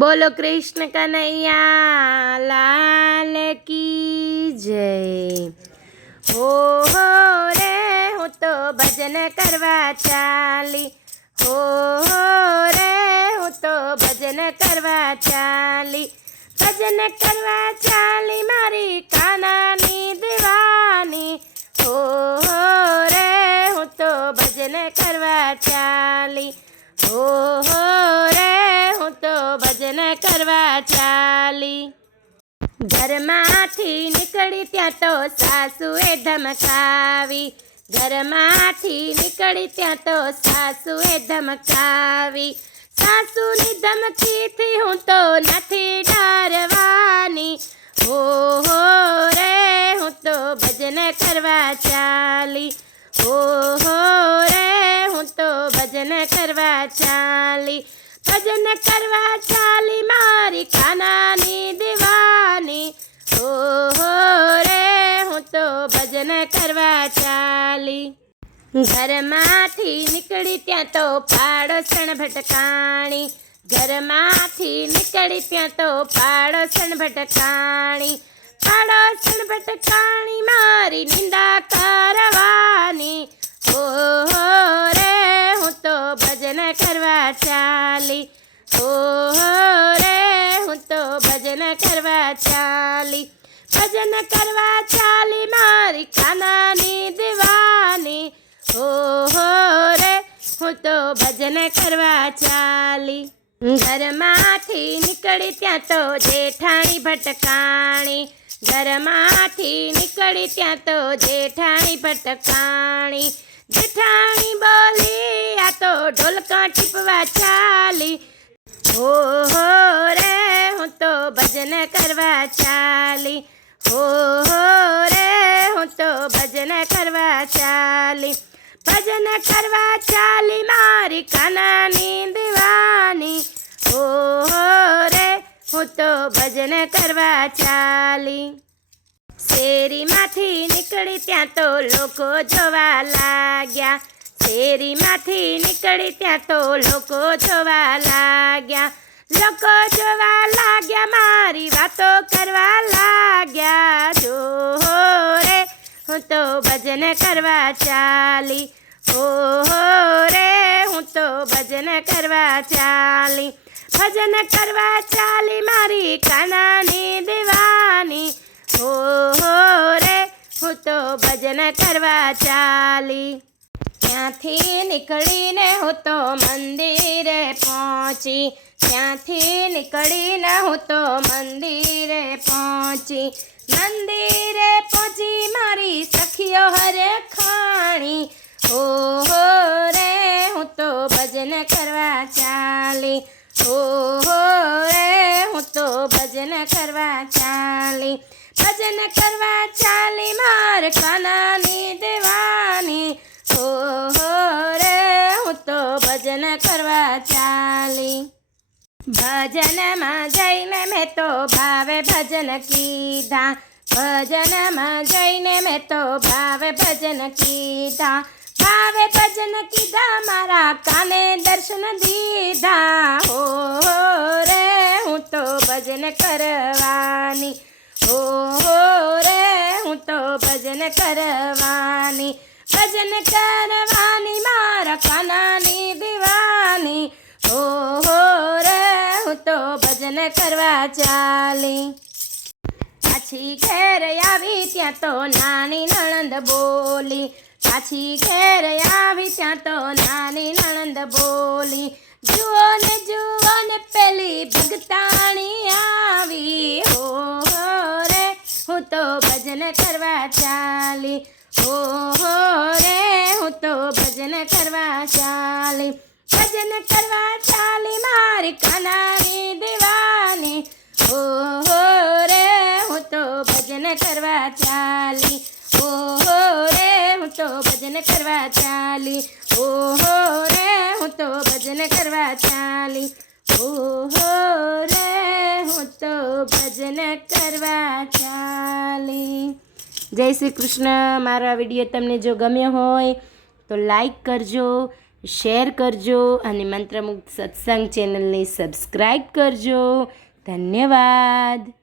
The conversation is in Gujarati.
बोलो कृष्ण कन्हैया लाल की जय। हो रे हूँ तो भजन करवा चाली, हो रे हूँ तो भजन करवा चाली, भजन करवा चाली मारी कानानी दीवानी, हो रे हूँ तो भजन करवा चाली, हो रे हूँ तो भजन करवा चाली। घरमांथी નીકળી ત્યાં તો સાસુએ ધમકાવી, ઘરમાંથી નીકળી ત્યાં તો સાસુએ ધમકાવી, સાસુની ધમકીથી હું તો નથી ડરવાની, હો રે હું તો ભજન કરવા ચાલી, હો રે હું તો ભજન કરવા ચાલી, ભજન કરવા ચાલી મારી કાનાની દીવાની, हो रे हूँ तो भजन करवा चाली। घरमांथी નીકળી ત્યાં તો પાડોશણ ભટકાણી, ઘરમાંથી નીકળી ત્યાં તો પાડોશણ ભટકાણી, પાડોશણ ભટકાણી મારી નિંદા કરવાની, हो रे हूँ तो भजन करवा चाली, हो रे हूँ तो भजन करवा चाली, भजन करवा चाली मारी कानानी दीवानी, हो रे हूँ तो भजन करवा चाली। घरमांथी નીકળી ત્યાં તો જેઠાણી ભટકાણી, ઘરમાંથી નીકળી ત્યાં તો જેઠાણી ભટકાણી, જેઠાણી બોલી આ તો ઢોલકા ટીપવા ચાલી, हो रे हूँ तो भजन करवा चाली, हो रे हूँ तो भजन करवा चाली, भजन करवा चाली मारी कानानी दीवानी, हो रे हूँ तो भजन करवा चाली। શેરીમાંથી નીકળી ત્યાં તો લોકો જોવા લાગ્યા, શેરીમાંથી નીકળી ત્યાં તો લોકો જોવા લાગ્યા, લોકો જોવા લાગ્યા મારી વાતો કરવા લાગ્યા, જો રે હું તો ભજન કરવા ચાલી, हो रे હું તો ભજન કરવા ચાલી, ભજન કરવા ચાલી મારી કાનાની દીવાની, हो रे હું તો ભજન કરવા ચાલી। ત્યાંથી નીકળીને હું તો મંદિરે પહોંચી, ત્યાંથી નીકળીને હું તો મંદિરે પહોંચી, મંદિરે પહોંચી મારી સખીઓ હરખાણી, हो રે હું તો ભજન કરવા ચાલી, हो રે હું તો ભજન કરવા ચાલી, ભજન કરવા ચાલી માર કાનાની દેવાની, हो रे હું તો ભજન કરવા ચાલી। ભજનમાં જઈને મેં તો ભાવે ભજન કીધા, ભજનમાં જઈને મેં તો ભાવે ભજન કીધા, ભાવે ભજન કીધા મારા કાને દર્શન દીધા, हो રે હું તો ભજન કરવાની, हो रे હું તો ભજન કરવાની, ભજન કરવાની મારા કાનાની દીવાની, हो રે હું તો ભજન કરવા ચાલી। પાછી ઘેર આવી ત્યાં તો નાની નણંદ બોલી, પાછી ઘેર આવી ત્યાં તો નાની નણંદ બોલી, જુઓ ને પેલી ભગતાણી આવી, हो રે હું તો ભજન કરવા ચાલી, हो रे હું તો ભજન કરવા ચાલી, ભજન કરવા ચાલી મારી કાનાની દીવાની, हो રે હું તો ભજન કરવા ચાલી, हो રે હું તો ભજન કરવા ચાલી, हो રે હું તો ભજન કરવા ચાલી, हो રે હું તો ભજન કરવા ચાલી। જય શ્રી કૃષ્ણ। મારો આ વિડીયો તમને જો ગમ્યો હોય તો લાઈક કરજો, શેર કરજો અને મંત્રમુગ્ધ સત્સંગ ચેનલને સબસ્ક્રાઈબ કરજો. ધન્યવાદ.